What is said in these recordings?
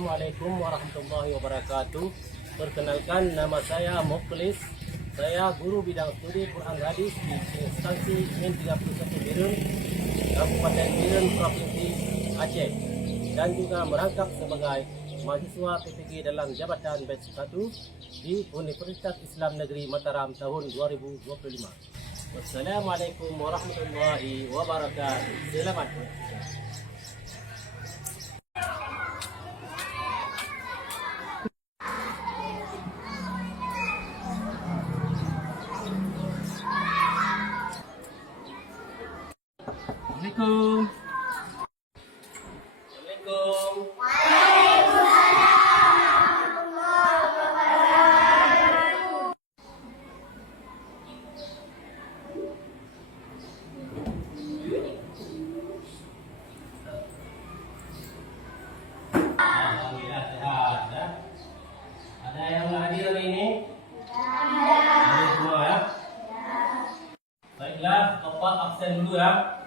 Assalamualaikum warahmatullahi wabarakatuh. Perkenalkan, nama saya Mukhlis. Saya guru bidang studi Quran Hadis di instansi Min 31 Birun, Kabupaten Birun, Provinsi Aceh, dan juga merangkap sebagai mahasiswa PPG dalam jabatan batch 1 di Universitas Islam Negeri Mataram tahun 2025. Wassalamualaikum warahmatullahi wabarakatuh. Selamat beraktivitas. Assalamualaikum. Assalamualaikum. Alhamdulillah sehat ya. Ada yang hadir hari ini? Ada semua ya? Baiklah, Bapak absen dulu ya.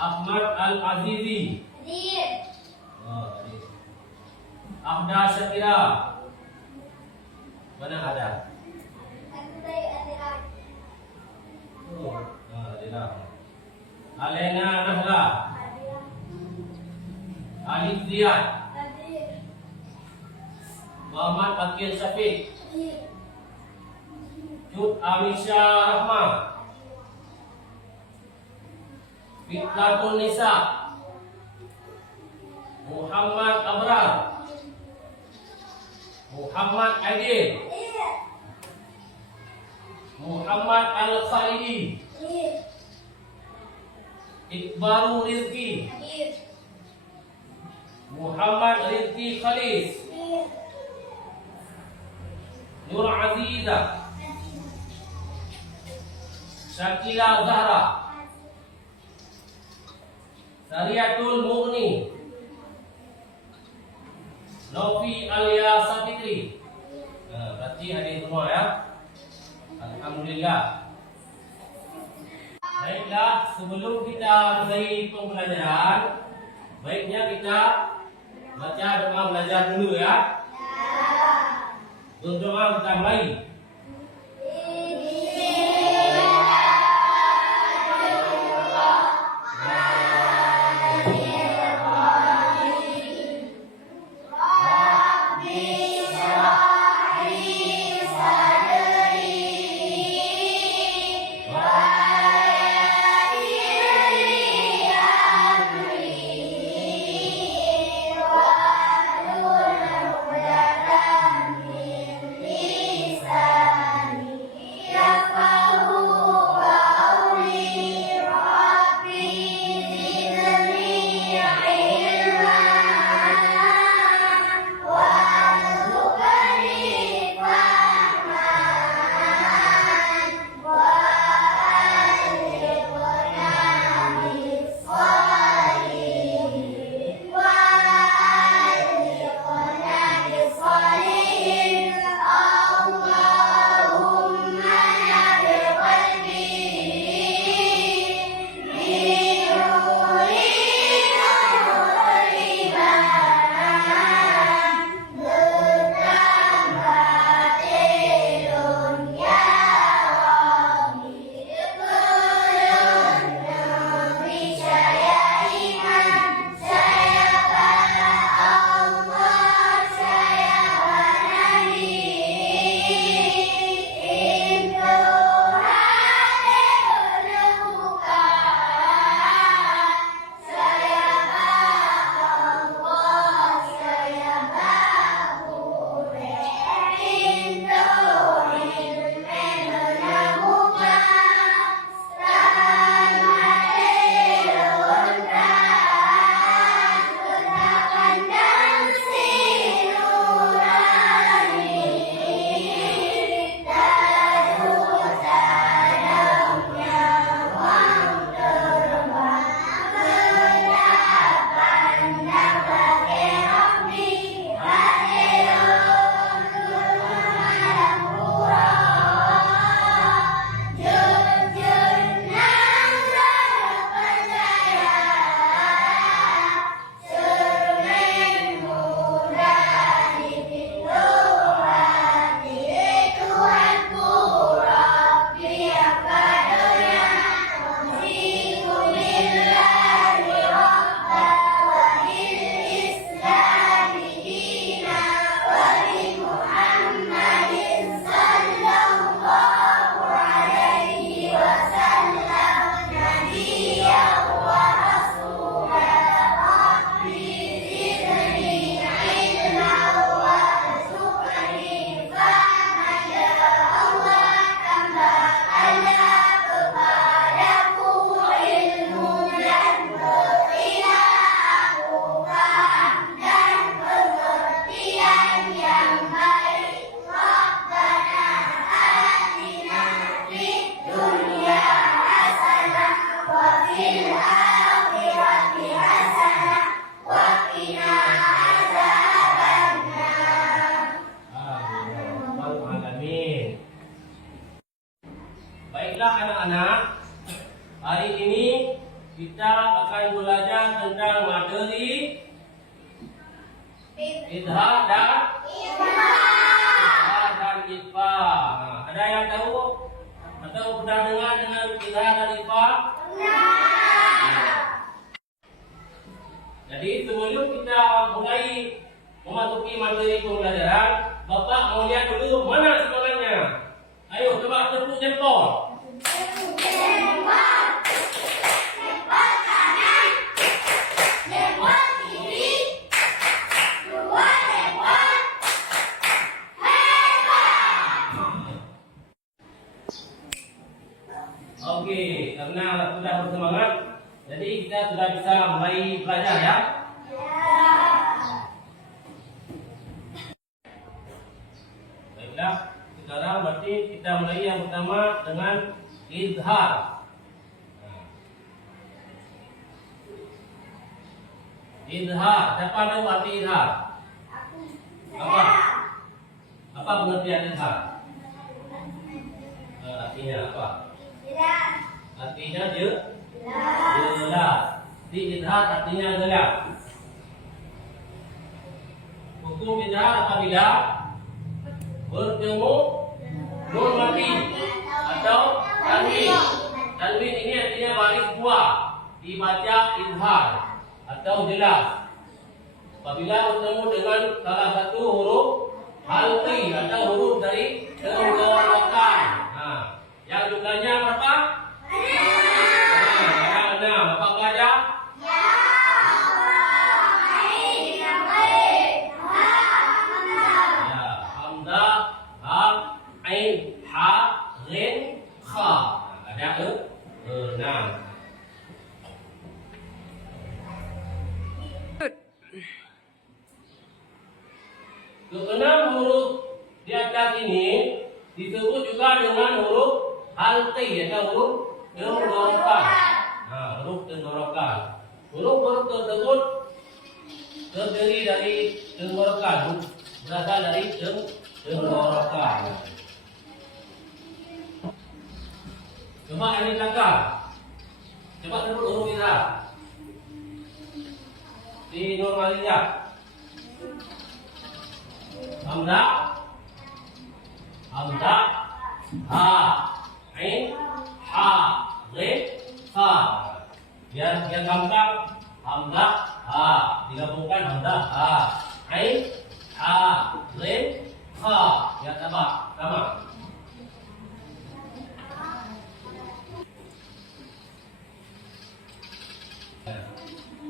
Ahmad Al-Azizi. Hadir. Oh, hadir. Ahda Syakira. Mana ada? Oh, hadir. Alena Nahla. Alif Ziyad. Hadir. Muhammad Akil Syafiq. Hadir. Jud Amisha Rahma. Fitnatun Nisa. Muhammad Abrar. Muhammad Aidil. Muhammad Al-Khalidi. Iqbalu Rizki. Muhammad Rizki Khalis. Nur Aziza. Syakila Zahra. Sariatul Mughni. Novi Alia Sapitri. Berarti hadir semua ya. Alhamdulillah. Baiklah, sebelum kita mulai pembelajaran, baiknya kita baca doa belajar dulu ya. Berdoa kita mulai. Bisa Baiklah anak-anak, hari ini kita akan belajar tentang materi idhar dan ikhfa. Ada yang tahu atau pernah dengar dengan idhar dan ikhfa? Jadi sebelum kita mulai memasuki materi pembelajaran, Bapak mau lihat dulu mana sekolahnya. Ayo coba tepuk jempol. Oke, karena sudah bersemangat, jadi kita sudah bisa mulai belajar ya. Baiklah, sekarang berarti kita mulai yang pertama dengan izhar. Izhar, siapa tahu arti izhar? Apa? Apa pengertian izhar? Artinya apa? Artinya jelas. Di izhar artinya jelas. Hukum izhar apabila bertemu nun mati atau tanwin. Tanwin ini artinya baris dua, dibaca izhar atau jelas. Apabila bertemu dengan salah satu huruf halqi atau huruf dari tenggorokan. Yang jumlahnya berapa? 6. Bapak baca? Hamzah, ha, ain, ha, ghin, kha. Ada 6. Keenam huruf di atas ini disebut juga dengan huruf halqi atau huruf tenggorokan. Huruf tenggorokan. Huruf tersebut terdiri dari tenggorokan, berasal dari tenggorokan. Coba ini belakang. Coba sebut huruf izhar. Dinormalisasi. Hamzah, hamzah, ha, ain, ha, ghin, kha. Biar gampang, hamzah, ha, digabungkan hamzah, ha, ain, ha, ghin, kha. Biar sama.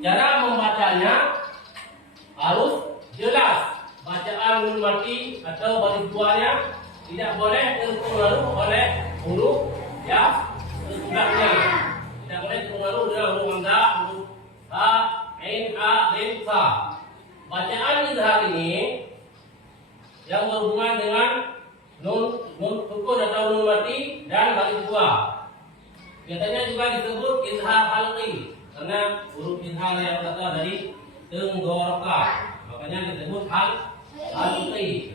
Cara membacanya harus jelas. Bacaan nun mati atau baris duanya tidak boleh terpengaruh oleh huruf yang sesudahnya. Tidak boleh terpengaruh dengan huruf hamzah, huruf ha, ain, ha, ghin, kha. Bacaan izhar ini yang berhubungan dengan nun sukun atau nun mati dan baris dua. Biasanya juga disebut izhar halqi karena huruf izhar yang berasal dari tenggorokan. Makanya disebut halqi.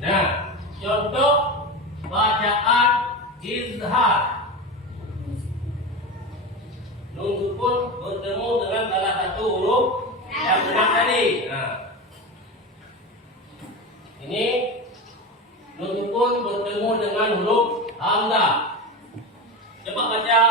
Nah, contoh bacaan izhar. Nun sukun bertemu dengan salah satu huruf yang benar tadi. Nah, ini nun sukun bertemu dengan huruf hamzah. Coba baca.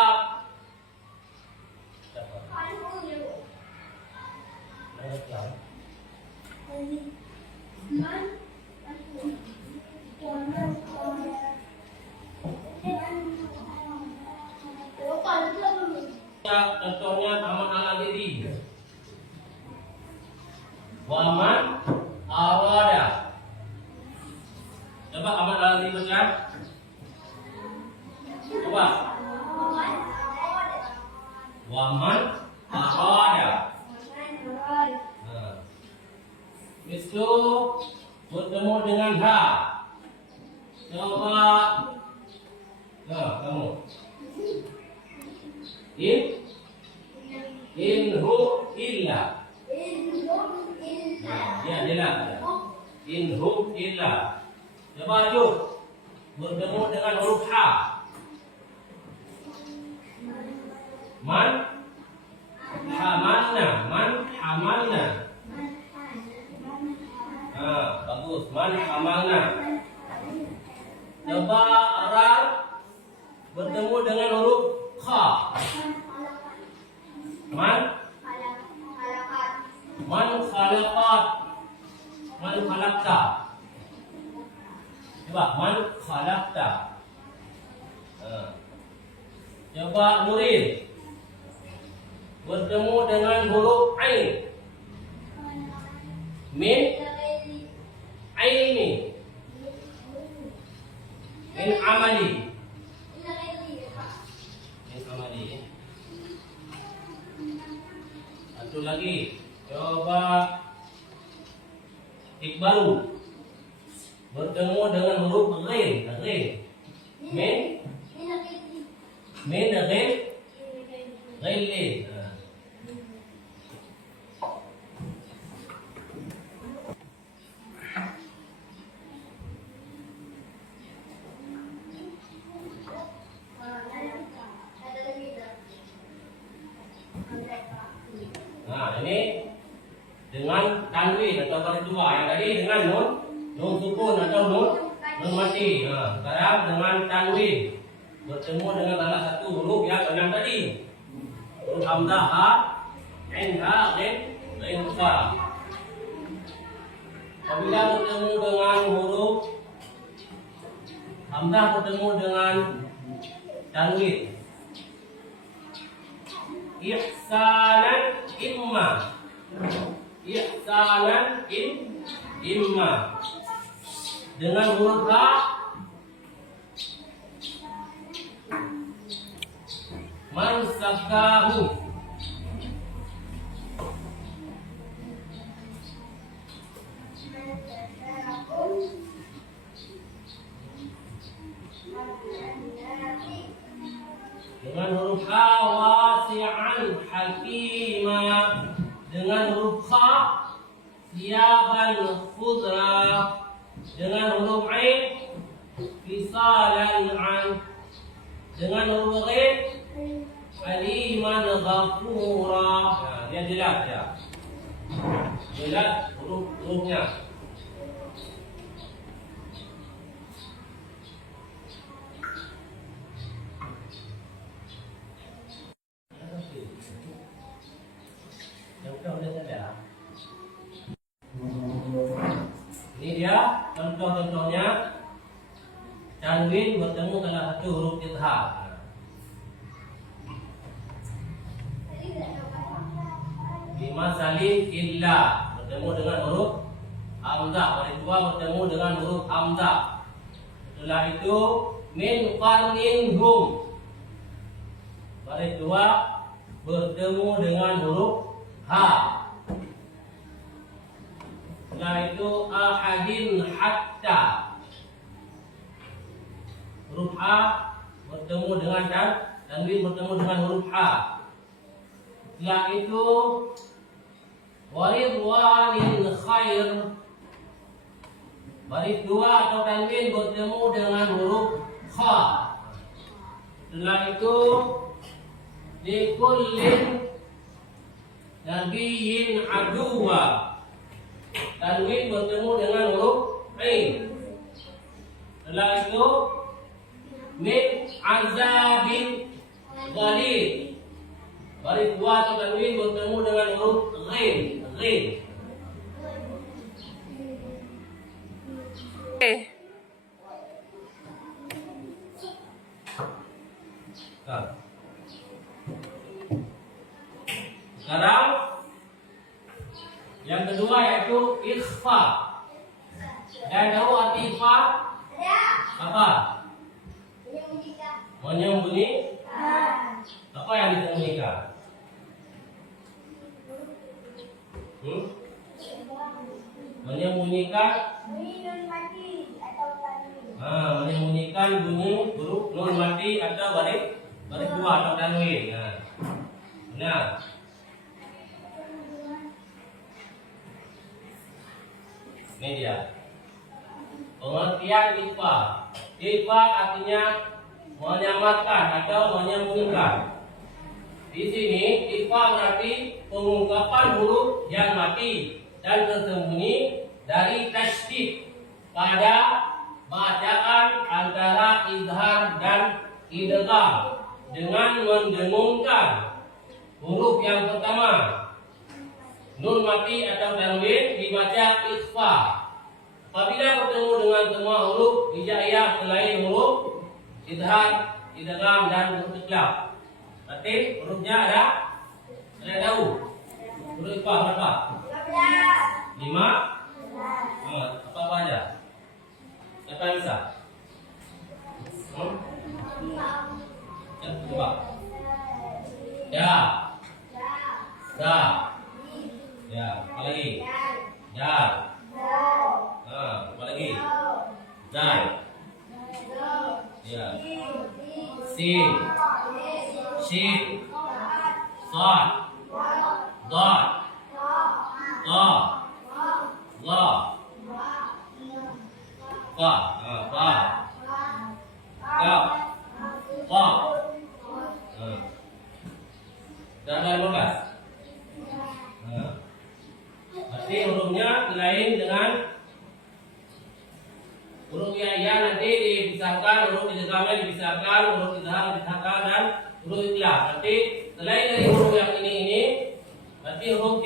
Contohnya Ahmad Al-Adidi. Waman arada. Coba Ahmad Al-Adidi baca. Coba. Waman arada. Itu bertemu dengan ha. Coba. Nah, kamu. In inhu illa. Ya, jelas. Inhu illa. Coba lanjut. Bertemu dengan huruf ha. Man hamalna. Man hamalna. Bagus. Man hamalna. Coba ra bertemu dengan huruf kha. Man khalaqat. Man khalaqta. Coba man khalaqta. Coba Nurin bertemu dengan huruf ain. Min aini. Min amali. Min amali. Satu lagi. Coba Iqbalu bertemu dengan huruf ghain. Min ghain. Ghain. Nah, ini dengan tanwin atau baris dua. Yang tadi dengan nun sukun atau nun mati. Nah, sekarang dengan tanwin bertemu dengan salah satu huruf yang keenam tadi. Huruf hamzah, ha, ain, ha, ghain, fa. Apabila bertemu dengan huruf hamzah bertemu dengan tanwin, ihsanan imma. Ihsanan imma. Dengan huruf ha man sakahu. Dengan huruf ha wasi'an hakima. Dengan huruf kha siyaban khudra. Dengan huruf ain fisalan an. Dengan huruf ghain aliman ghafura. Nah, dia jelas ya. Jelas hurufnya. Ini dia contoh-contohnya tanwin bertemu salah satu huruf idhar. Bima salin illa bertemu dengan huruf hamzah. Baris dua bertemu dengan huruf hamzah. Setelah itu min qarnin hum. Baris dua bertemu dengan huruf ha. Setelah itu ahadin hatta. Huruf ha bertemu dengan tanwin bertemu dengan huruf ha. Setelah itu waridwanin khair. Baris dua atau tanwin bertemu dengan huruf kha. Setelah itu likullin nabiyyin aduwa. Tanwin bertemu dengan huruf ain. Setelah itu min azabin ghalid. Baris dua atau tanwin bertemu dengan huruf ghain. Sekarang yang kedua yaitu ikhfa. Dan tahu arti ikhfa? Apa? Menyembunyi. Apa yang disembunyikan? Menyembunyikan. Menyembunyikan bunyi huruf nun mati atau baris dua atau tanwin. Nah, Nah, ini dia pengertian ikhfa. Ikhfa artinya menyamakan atau menyembunyikan. Di sini ikhfa berarti pengungkapan huruf yang mati dan tersembunyi dari tasydid pada bacaan antara izhar dan idgham dengan mendengungkan huruf yang pertama. Nun mati atau tanwin dibaca ikhfa. Apabila bertemu dengan semua huruf hijaiyah selain huruf izhar, idgham dan huruf ikhfa. Berarti hurufnya ada tahu. Huruf ikhfa berapa? 5. Apa aja? Siapa yang bisa? Coba. Ya. Da. Ya, apa lagi? Dal. Apa lagi? Zal. Ya. Sin. Shin. Sad. Dad. Ta. La. Fa. Fa. Kaf. Fa. Dah ada 15. Berarti hurufnya lain dengan huruf ya nanti dipisahkan, huruf idghamnya dipisahkan, huruf izhar dipisahkan dan huruf ikhfa. Berarti selain dari huruf yang ini berarti huruf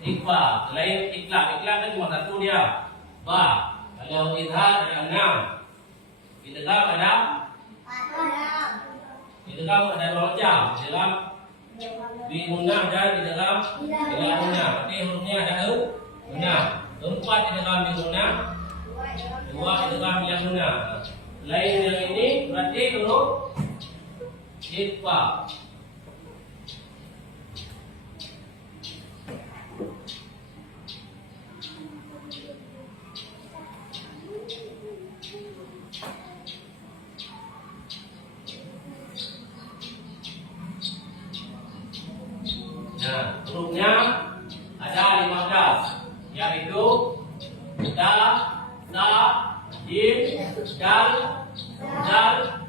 ikhfa. Selain ikhlas kan cuma satu dia. Ba. Kalau izhar ada 6. Idgham ada 6. Idgham ada 2 macam. Dalam bimunah dan idgham bimunah. Berarti hurufnya ada 6. 4 idgham bimunah, 2 idgham bimunah. Lain yang ini berarti huruf ikhfa. Nah, hurufnya ada 15, yaitu ta, sa, jim, dal, zal,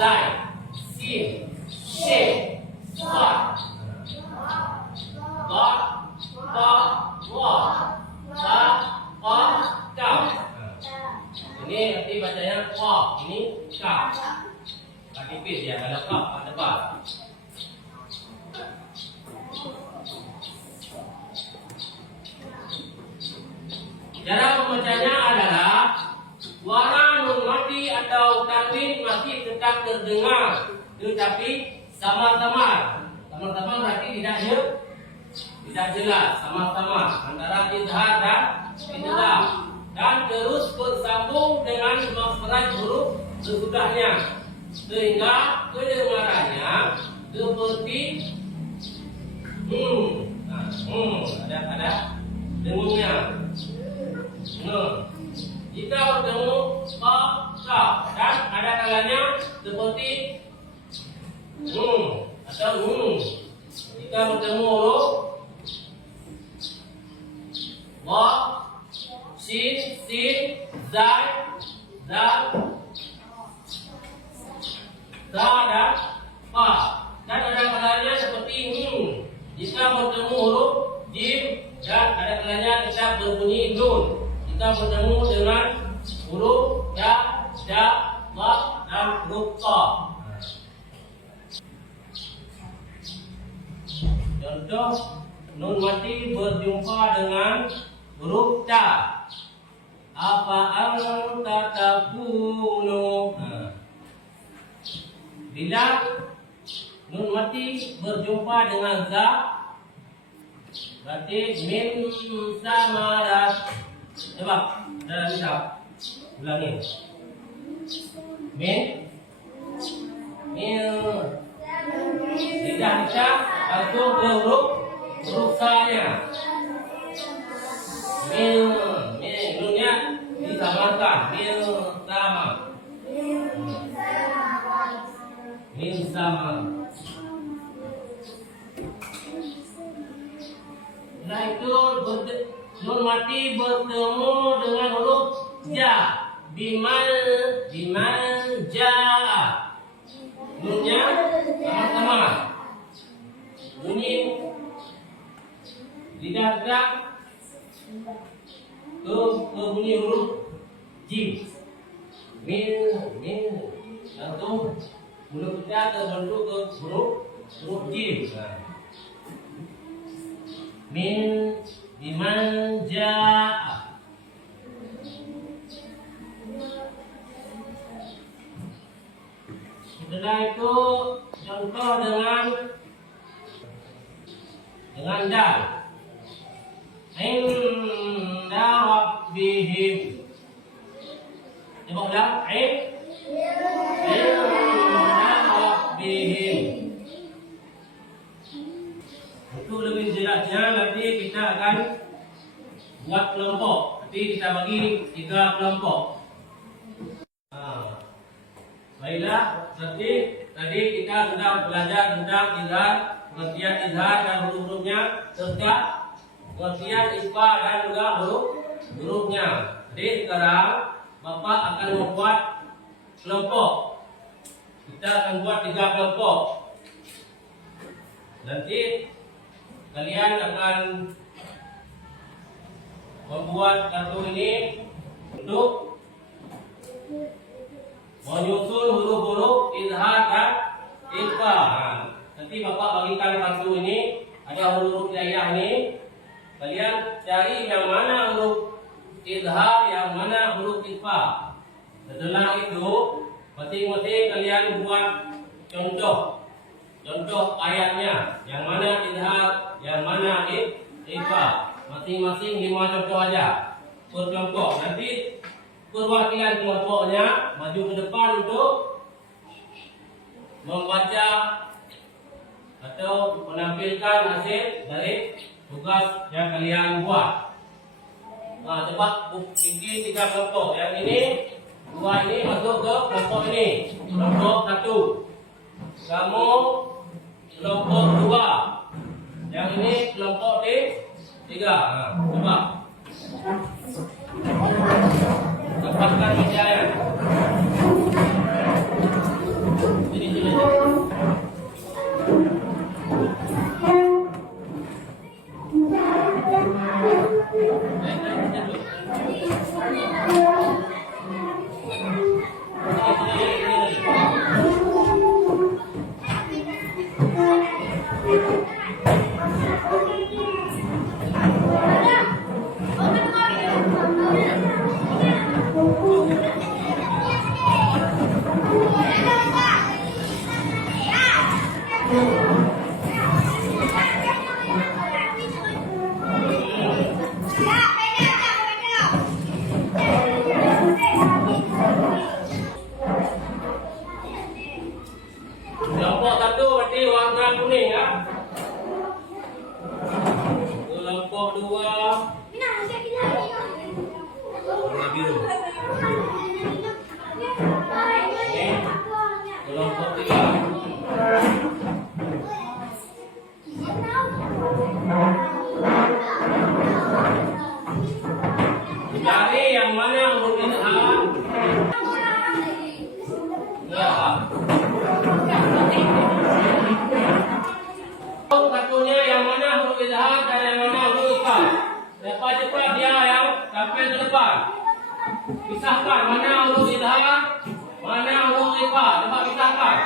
zai, sin, shin, sad, ba, ta, wa, ta, qa, kaf. Ini nanti bacanya qa, ini kaf. Tipis ya, kalau kaf tebal. Cara membacanya adalah suara nun mati atau tanwin masih tetap terdengar, tetapi samar-samar. Samar-samar berarti tidak jelas, samar-samar antara izhar dan idgham, dan terus bersambung dengan makhraj huruf sesudahnya, sehingga kedengarannya seperti ada dengungnya. Jika bertemu ka dan ada kalanya seperti atau jika bertemu huruf wa, shin, zal, zal, ta dan fa, dan ada kalanya seperti jika bertemu huruf jim dan ada kalanya kita berbunyi nun. Kita bertemu dengan huruf ya, da, ba, dan huruf ta. Contoh nun mati berjumpa dengan huruf ta. Apa anta takunu? Bila nun mati berjumpa dengan za, berarti min samarat. Coba, dalam bisa ulangi. Min, tidak bisa langsung ke huruf sa-nya. Nunnya disamarkan. Min sama. Setelah itu nun mati bertemu dengan huruf ja. Bimanja. Nunnya sama-sama. Bunyi lidah tegak ke bunyi huruf jim. Min. Lalu mulut kita terbentuk ke huruf jim. Bimanja. Setelah itu contoh dengan dal. Inda rabbihim. Coba ulang. Inda rabbihim. Untuk lebih jelasnya nanti kita akan buat kelompok. Nanti kita bagi 3 kelompok. Baiklah, tadi kita sudah belajar tentang izhar, pengertian izhar dan huruf-hurufnya, serta pengertian ikhfa dan juga hurufnya. Jadi sekarang Bapak akan membuat kelompok. Kita akan buat 3 kelompok. Nanti kalian akan membuat kartu ini untuk menyusun huruf-huruf izhar dan ikhfa. Nanti Bapak bagikan kartu ini, ada huruf hidaiyah ini. Kalian cari yang mana huruf izhar, yang mana huruf ikhfa. Setelah itu, masing-masing kalian buat contoh ayatnya, yang mana izhar, yang mana ikhfa. Masing-masing 5 contoh aja per kelompok. Nanti perwakilan kelompoknya maju ke depan untuk membaca atau menampilkan hasil dari tugas yang kalian buat. Nah, coba bikin 3 kelompok. Yang ini, 2 ini masuk ke kelompok ini. Kelompok 1. Kamu kelompok 2. Yang ini kelompok 3. Nah, coba. Dapatkan hidayah. Sini. Kelompok 1 berarti warna kuning ya. Kelompok 2 warna biru. Kelompok 3 cari yang mana huruf izhar. Satunya yang mana huruf izhar dan yang mana huruf ikhfa. Cepat-cepat dia yang sampai ke depan. Pisahkan mana huruf izhar, mana huruf ikhfa. Cepat pisahkan.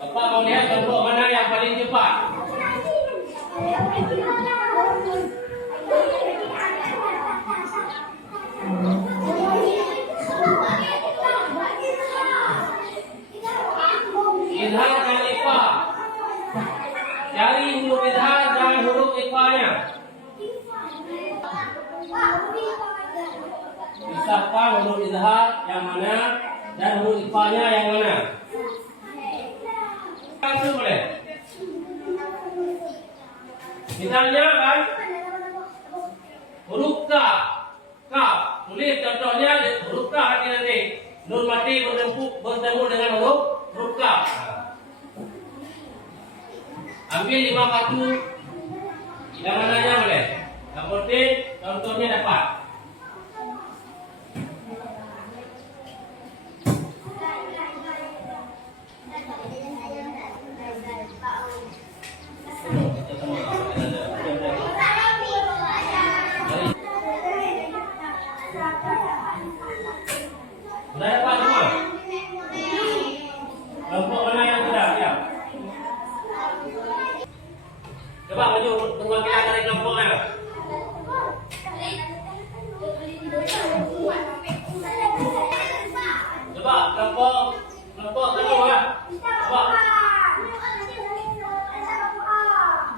Bapak mau lihat contoh mana yang paling cepat. Izhar dan ikhfa. Cari huruf izhar dan huruf ikhfanya. Pisahkan huruf izhar yang mana dan huruf ikhfanya yang mana. Langsung boleh. Misalnya kan huruf K. Tulis contohnya huruf K nanti. Nun mati bertemu dengan huruf K. Ambil 5 kartu yang mananya boleh. Yang penting contohnya dapat. Sudah dapat semua? Kelompok mana yang sudah? Ya. Coba maju perwakilan dari kelompoknya. Coba kelompok kedua ya. Coba.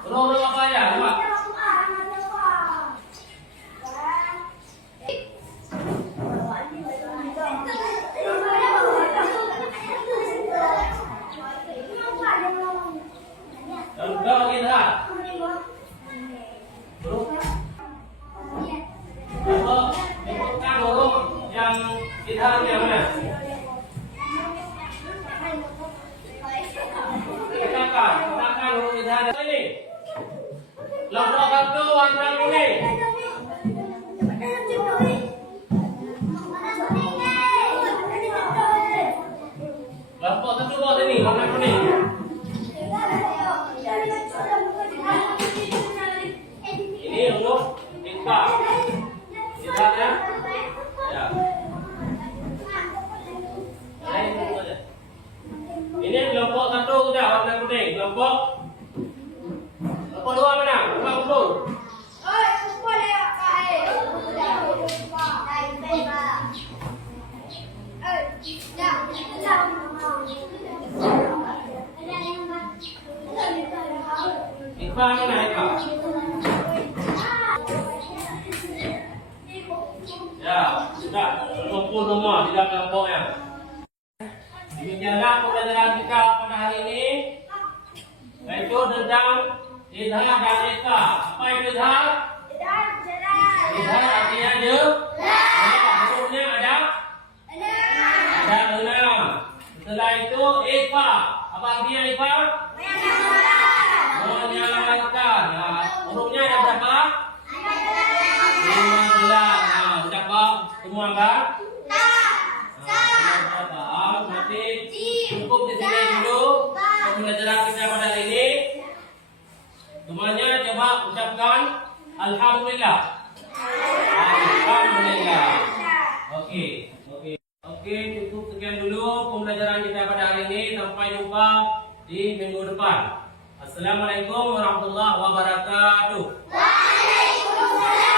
Belum apa ya? Coba. Coba kita. Coba huruf yang kita yang mana? Katakan huruf kita ini. Kelompok kartu warna kuning. Kelompok kedua ini warna kuning. Ini untuk Iqbal. Iqbal ya? Ya. Ini kelompok satu sudah warna kuning. Kelompok dua mana? Kelompok full. Iqbal mana Iqbal? Ya, sudah kumpul semua di dalam kelompoknya. Demikianlah pembelajaran kita pada hari ini, yaitu tentang idhar dan eka. Apa itu idhar? Idhar artinya hurufnya ada 6. Setelah itu eka. Apa artinya eka? Menyalakan. Nah, hurufnya ada berapa? 15. Nah, ucap semua kan? Nanti cukup di sini dulu pembelajaran kita pada hari ini. Semuanya coba ucapkan alhamdulillah. Alhamdulillah. Oke, cukup sekian dulu pembelajaran kita pada hari ini. Sampai jumpa di minggu depan. Assalamualaikum warahmatullahi wabarakatuh. Waalaikumsalam.